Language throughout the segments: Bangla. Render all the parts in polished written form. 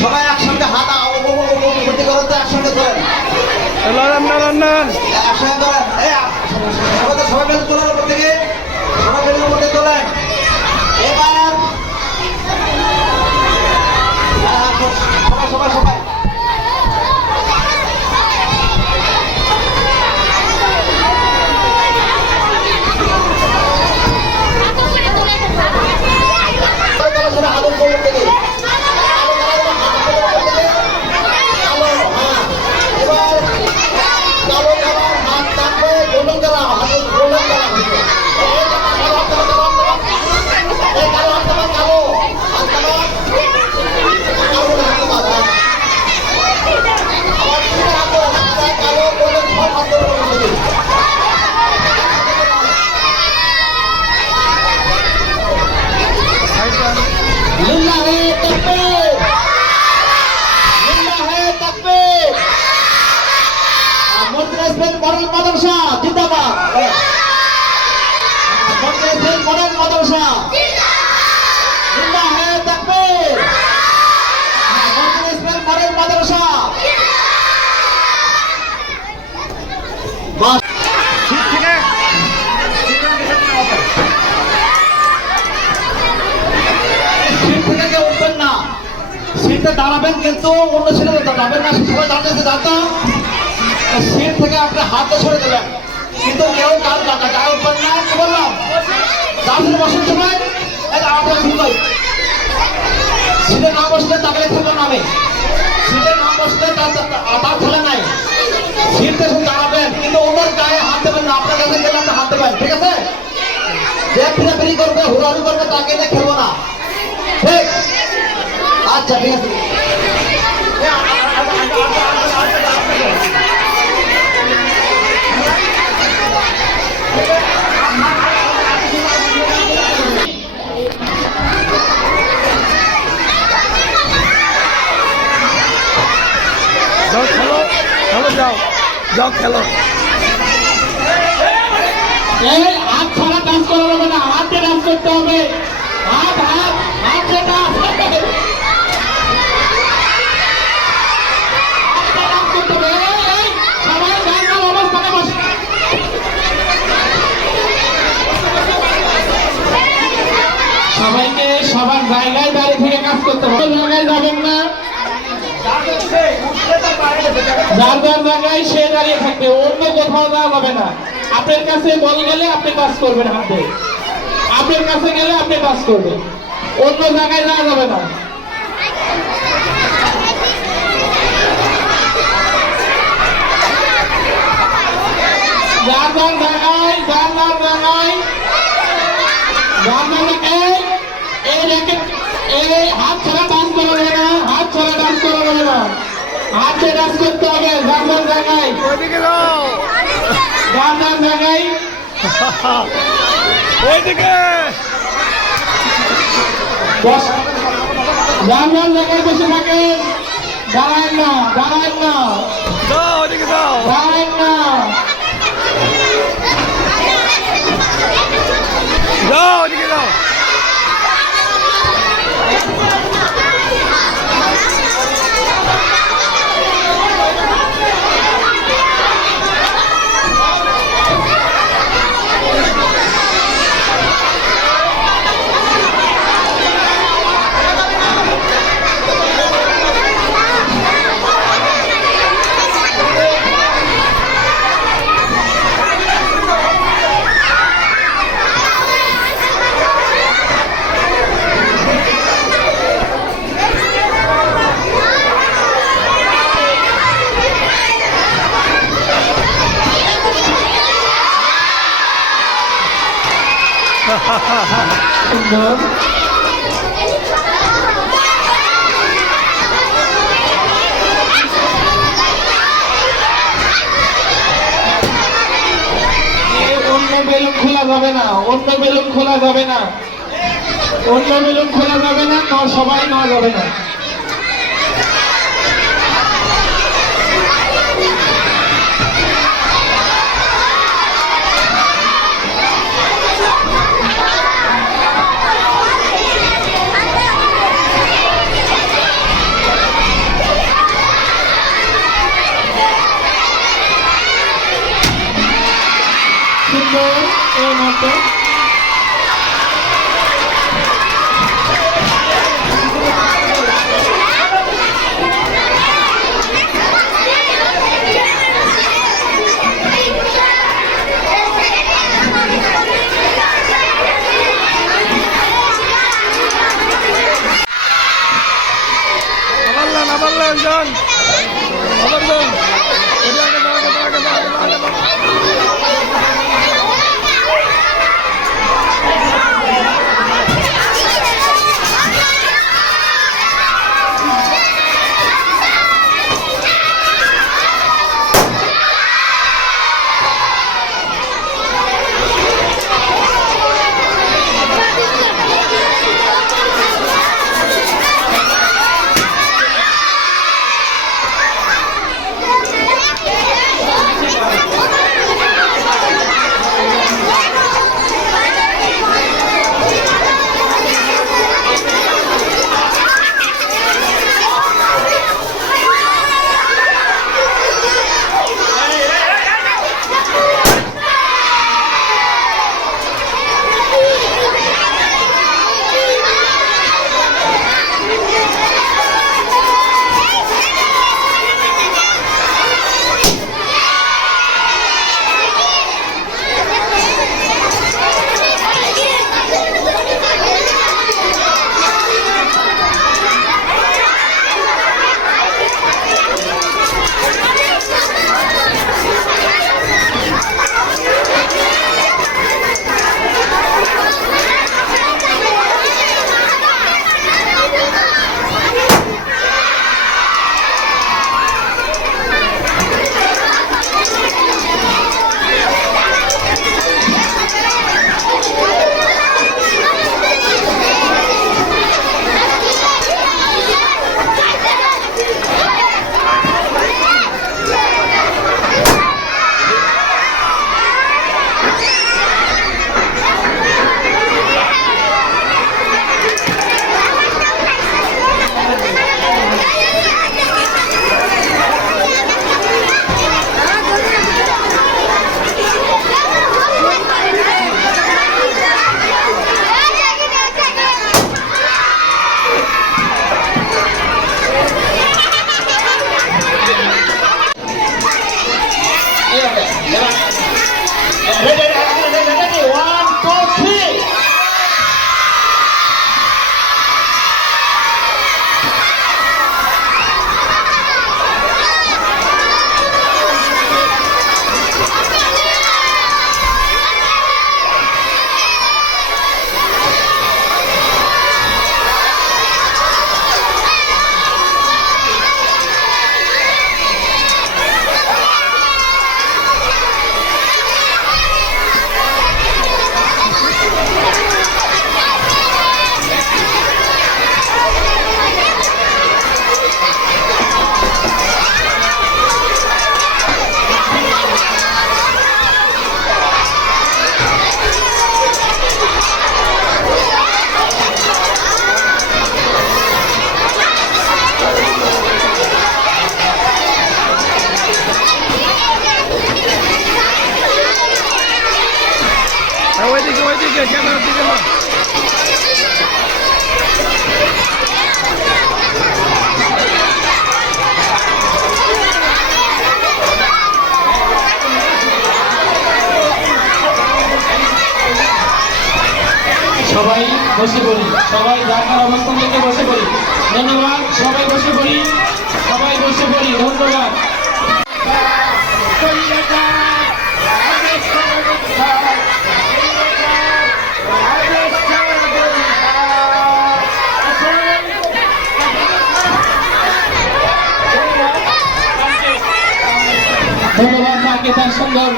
সবাই একসঙ্গে হাত ভর্তি করো তো, একসঙ্গে ধরেন, একসঙ্গে ধরেন, সবাই মিলে তোলার উপর থেকে, সবাই মিলে উপর থেকে তোলেন। এবার সবাই সবাই সবাই আদর করতে থেকে মডেল মাদ্রাসা জিন্দাবাদ, মডেল মাদ্রাসা জিন্দাবাদ, তাকবীর, মডেল মাদ্রাসা। উঠবেন না, সিটে দাঁড়াবেন, কিন্তু অন্য সিটে দাঁড়াবেন না, সবাই দাঁড়াতে জানতো সিট থেকে আপনি হাতে সরে দেবেন, কিন্তু কেউ কারো গায়ে উঠবেন না। কি বললাম, দাঁড়িয়ে বসেন সবাই, সিটে না বসলে তাকে থাকবেন আমি, সিটে না বসলে তার ছেলে নাই, সিটে শুধু দাঁড়াবেন, কিন্তু ওনার গায়ে হাত দেবেন না, আপনার কাছে গেলে আপনি হাত দেবেন, ঠিক আছে? যে ফিরাফিরি করবে, হুড়াহুড়ি করবে, তাকে নিয়ে খেলবো না, ঠিক? আচ্ছা, ঠিক আছে। যাও খেলো। হাত ছাড়া ডান্স করা যাবে না, হাতে ডান্স করতে হবে, হাত হাত হাত যেটা সবাইকে সবার জায়গায় দাঁড়িয়ে থেকে কাজ করতে হবে, জায়গায় যাবেন না, যার যার জায়গায় সে দাঁড়িয়ে থাকবে, অন্য কোথাও যাওয়া যাবে না। আপনার কাছে বল গেলে আপনি কাজ করবেন, হাতে আপনার কাছে গেলে আপনি কাজ করবেন, অন্য জায়গায় যাওয়া যাবে না। যার যার জায়গায়, যার যার জায়গায়, যার যার জায়গায়, এই হাত ছাড়া ডান্স করা যাবে না, হাত ছাড়া ডান্স করা যাবে না, হাতে ডান্স করতে হবে, যার যার জায়গায়, যার যার জায়গায়, যার যার জায়গায় বসে থাকেন, দাঁড়ায় না, দাঁড়ায় না, দাঁড়ায় না, যাও ওদিকে যাও। বেলুন খোলা যাবে না, অন্য বেলুন খোলা যাবে না, অন্য বেলুন খোলা যাবে না, সবাই নেওয়া যাবে না। সুন্দর এই মতো Abarlan John. Abarlan. ওইদিকে ক্যামেরার দিকে না। সবাই বসে পড়ি, সবাই যার অবস্থান থেকে বসে পড়ি। ধন্যবাদ, সবাই বসে পড়ি, সবাই বসে পড়ি। ধন্যবাদ। ধন্যবাদ মাকে তার সুন্দর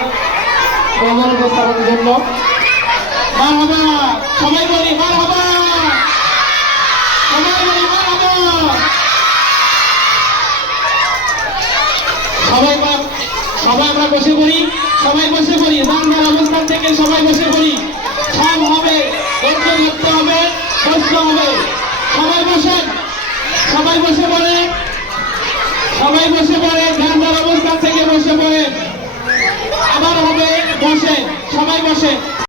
কবর উপস্থাপনের জন্য। মারহাবা, সবাই বলি মারহাবা, সবাই বলি মারহাবা। সবাই আমরা বসে পড়ি, সবাই বসে পড়ি, দাঁড়ানোর অবস্থান থেকে সবাই বসে পড়ি। সব হবে, ধৈর্য ধরতে হবে, বসতে হবে। সবাই বসেন, সবাই বসে পড়ে, সবাই বসে পড়ে, দাঁড়ানোর অবস্থান থেকে বসে পড়ে। আবার হবে বসে, সবাই বসে।